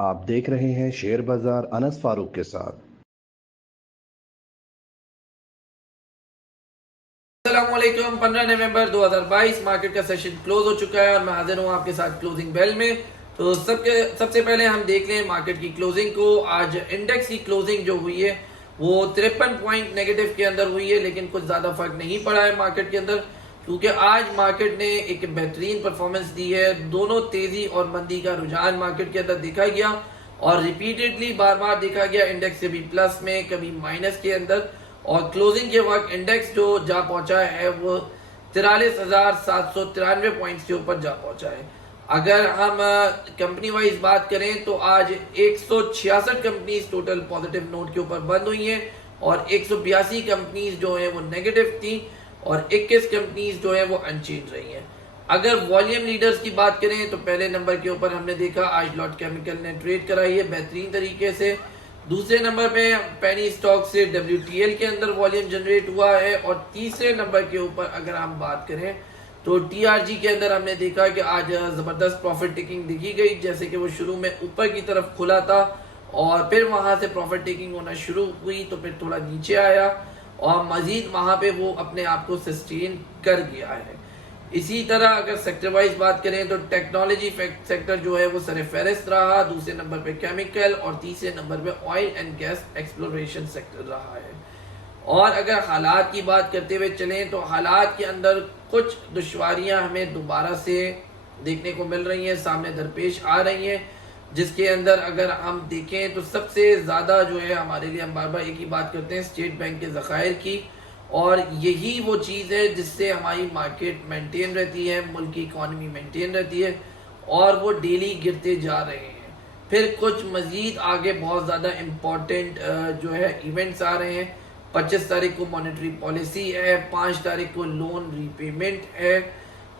आप देख रहे हैं शेयर बाजार अनस फारूक के साथ। अस्सलामुअलैकुम। 15 नवंबर 2022 मार्केट का सेशन क्लोज हो चुका है और मैं हाजिर हूँ आपके साथ क्लोजिंग बेल में। तो सबसे पहले हम देख लें मार्केट की क्लोजिंग को। आज इंडेक्स की क्लोजिंग जो हुई है वो 53 पॉइंट नेगेटिव के अंदर हुई है, लेकिन कुछ ज़्यादा फर्क नहीं पड़ा है मार्केट के अंदर, क्योंकि आज मार्केट ने एक बेहतरीन परफॉर्मेंस दी है। दोनों तेज़ी और मंदी का रुझान मार्केट के अंदर देखा गया और रिपीटेडली बार बार देखा गया। इंडेक्स से भी प्लस में, कभी माइनस के अंदर, और क्लोजिंग के वक्त इंडेक्स जो जा पहुंचा है वो 43,793 पॉइंट्स के ऊपर जा पहुंचा है। अगर हम कंपनी वाइज बात करें तो आज 166 कंपनीज टोटल पॉजिटिव नोट के ऊपर बंद हुई हैं और 182 कंपनीज जो है वो नेगेटिव थी और 21 कंपनीज जो है वो अनचेंज रही हैं। अगर वॉल्यूम लीडर्स की बात करें तो पहले नंबर के ऊपर हमने देखा आज लॉट केमिकल ने ट्रेड कराई है बेहतरीन तरीके से। दूसरे नंबर पे पेनी स्टॉक से WTL के अंदर वॉल्यूम जनरेट हुआ है और तीसरे नंबर के ऊपर अगर हम बात करें तो TRG के अंदर हमने देखा कि आज जबरदस्त प्रॉफिट टेकिंग दिखी गई। जैसे कि वो शुरू में ऊपर की तरफ खुला था और फिर वहां से प्रॉफिट टेकिंग होना शुरू हुई तो फिर थोड़ा नीचे आया और मजीद वहां पे वो अपने आप को सस्टेन कर गया है। इसी तरह अगर सेक्टर वाइज बात करें तो टेक्नोलॉजी सेक्टर जो है वो सरफहरिस्त रहा, दूसरे नंबर पे केमिकल और तीसरे नंबर पे oil and gas exploration sector रहा है। और अगर हालात की बात करते हुए चलें तो हालात के अंदर कुछ दुश्वारियां हमें दोबारा से देखने को मिल रही हैं, सामने दरपेश आ रही हैं, जिसके अंदर अगर हम देखें तो सबसे ज़्यादा जो है हमारे लिए, हम बार बार एक ही बात करते हैं स्टेट बैंक के ज़खायर की, और यही वो चीज़ है जिससे हमारी मार्केट मेंटेन रहती है, मुल्क की इकॉनमी मेंटेन रहती है और वो डेली गिरते जा रहे हैं। फिर कुछ मज़ीद आगे बहुत ज़्यादा इम्पोर्टेंट जो है इवेंट्स आ रहे हैं। 25 तारीख को मॉनेटरी पॉलिसी है, 5 तारीख को लोन रीपेमेंट है।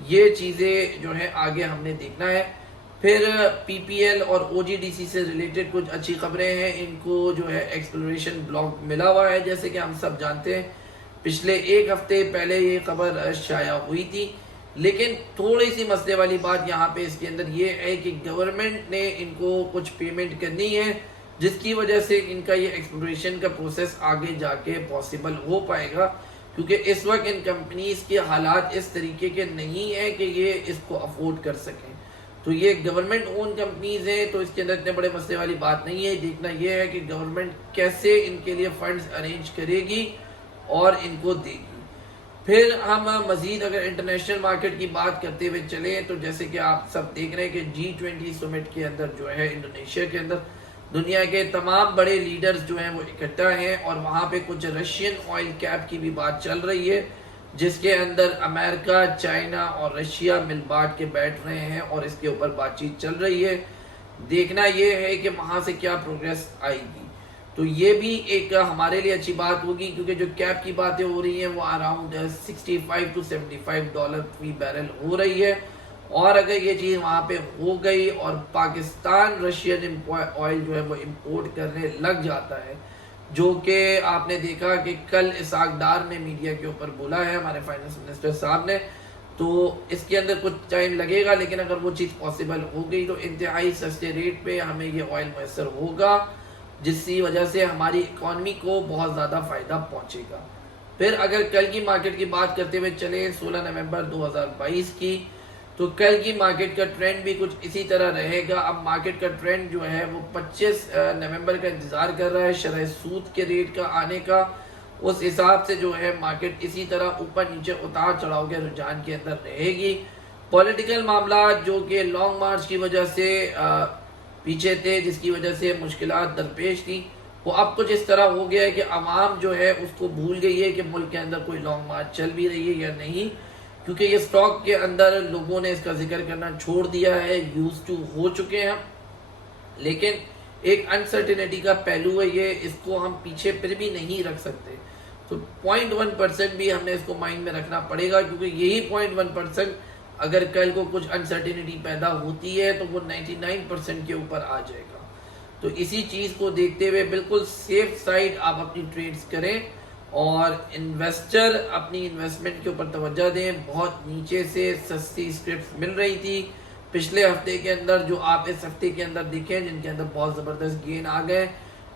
ये चीज़ें जो है आगे हमने देखना है। फिर PPL और OGDC से रिलेटेड कुछ अच्छी खबरें हैं, इनको जो है एक्सप्लोरेशन ब्लॉक मिला हुआ है। जैसे कि हम सब जानते हैं पिछले एक हफ्ते पहले ये खबर शाया हुई थी, लेकिन थोड़ी सी मसले वाली बात यहाँ पे इसके अंदर ये है कि गवर्नमेंट ने इनको कुछ पेमेंट करनी है, जिसकी वजह से इनका ये एक्सप्लोरेशन का प्रोसेस आगे जाके पॉसिबल हो पाएगा, क्योंकि इस वक्त इन कंपनीज के हालात इस तरीके के नहीं है कि ये इसको अफोर्ड कर सकें। तो ये गवर्नमेंट ओन कंपनीज हैं तो इसके अंदर इतने बड़े मसले वाली बात नहीं है। देखना ये है कि गवर्नमेंट कैसे इनके लिए फंड्स अरेंज करेगी और इनको देगी। फिर हम मजीद अगर इंटरनेशनल मार्केट की बात करते हुए चले तो जैसे कि आप सब देख रहे हैं कि G20 समिट के अंदर जो है इंडोनेशिया के अंदर दुनिया के तमाम बड़े लीडर्स जो हैं वो इकट्ठा हैं और वहाँ पे कुछ रशियन ऑयल कैप की भी बात चल रही है, जिसके अंदर अमेरिका, चाइना और रशिया मिल बांट के बैठ रहे हैं और इसके ऊपर बातचीत चल रही है। देखना ये है कि वहाँ से क्या प्रोग्रेस आएगी। तो ये भी एक हमारे लिए अच्छी बात होगी, क्योंकि जो कैप की बातें हो रही हैं वो अराउंड $65 to $75 फी बैरल हो रही है। और अगर ये चीज़ वहाँ पे हो गई और पाकिस्तान रशियन ऑयल जो है वो इम्पोर्ट करने लग जाता है, जो कि आपने देखा कि कल इसाक डार ने मीडिया के ऊपर बोला है, हमारे फाइनेंस मिनिस्टर साहब ने, तो इसके अंदर कुछ टाइम लगेगा, लेकिन अगर वो चीज़ पॉसिबल हो गई तो इंतहाई सस्ते रेट पे हमें ये ऑयल मैसर होगा, जिसकी वजह से हमारी इकॉनमी को बहुत ज़्यादा फ़ायदा पहुंचेगा। फिर अगर कल की मार्केट की बात करते हुए चले 16 नवंबर 2022 की, तो कल की मार्केट का ट्रेंड भी कुछ इसी तरह रहेगा। अब मार्केट का ट्रेंड जो है वो 25 नवंबर का इंतज़ार कर रहा है शरह सूद के रेट का आने का। उस हिसाब से जो है मार्केट इसी तरह ऊपर नीचे उतार चढ़ाव के रुझान के अंदर रहेगी। पॉलिटिकल मामला जो कि लॉन्ग मार्च की वजह से पीछे थे, जिसकी वजह से मुश्किलात दरपेश थी, वो अब कुछ इस तरह हो गया है कि आवाम जो है उसको भूल गई है कि मुल्क के अंदर कोई लॉन्ग मार्च चल भी रही है या नहीं, क्योंकि ये स्टॉक के अंदर लोगों ने इसका जिक्र करना छोड़ दिया है, यूज टू हो चुके हैं। लेकिन एक अनसर्टेनिटी का पहलू है ये, इसको हम पीछे फिर भी नहीं रख सकते। तो 0.1% भी हमने इसको माइंड में रखना पड़ेगा, क्योंकि यही 0.1% अगर कल को कुछ अनसर्टेनिटी पैदा होती है तो वो 99% के ऊपर आ जाएगा। तो इसी चीज़ को देखते हुए बिल्कुल सेफ साइड आप अपनी ट्रेड्स करें और इन्वेस्टर अपनी इन्वेस्टमेंट के ऊपर तवज्जो दें। बहुत नीचे से सस्ती स्क्रिप्ट मिल रही थी, पिछले हफ्ते के अंदर जो आप इस हफ्ते के अंदर देखें, जिनके अंदर बहुत ज़बरदस्त गेन आ गए,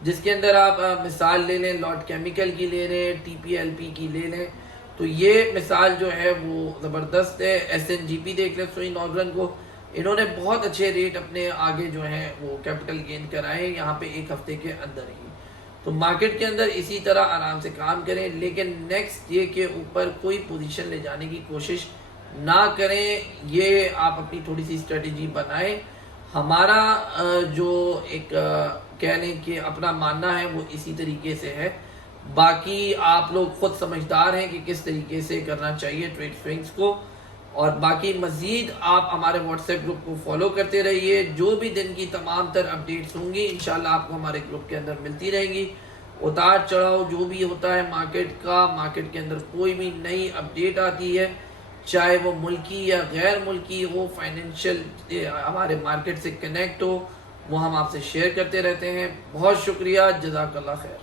जिसके अंदर आप मिसाल ले लें लॉट केमिकल की ले लें, TPLP की ले लें, तो ये मिसाल जो है वो ज़बरदस्त है। SNGP देख लें, सुई नॉर्दर्न को, इन्होंने बहुत अच्छे रेट अपने आगे जो है वो कैपिटल गेन कराए यहाँ पे एक हफ्ते के अंदर ही। तो मार्केट के अंदर इसी तरह आराम से काम करें, लेकिन नेक्स्ट डे के ऊपर कोई पोजीशन ले जाने की कोशिश ना करें। ये आप अपनी थोड़ी सी स्ट्रेटेजी बनाएं। हमारा जो एक कह लें कि अपना मानना है वो इसी तरीके से है। बाकी आप लोग खुद समझदार हैं कि किस तरीके से करना चाहिए ट्रेड स्विंग्स को। और बाकी मज़ीद आप हमारे व्हाट्सएप ग्रुप को फॉलो करते रहिए। जो भी दिन की तमाम तर अपडेट्स होंगी इंशाल्लाह आपको हमारे ग्रुप के अंदर मिलती रहेंगी। उतार चढ़ाव जो भी होता है मार्केट का, मार्केट के अंदर कोई भी नई अपडेट आती है, चाहे वो मुल्की या गैर मुल्की हो, फाइनेंशियल हमारे मार्केट से कनेक्ट हो, वो हम आपसे शेयर करते रहते हैं। बहुत शुक्रिया, जज़ाकल्लाह खैर।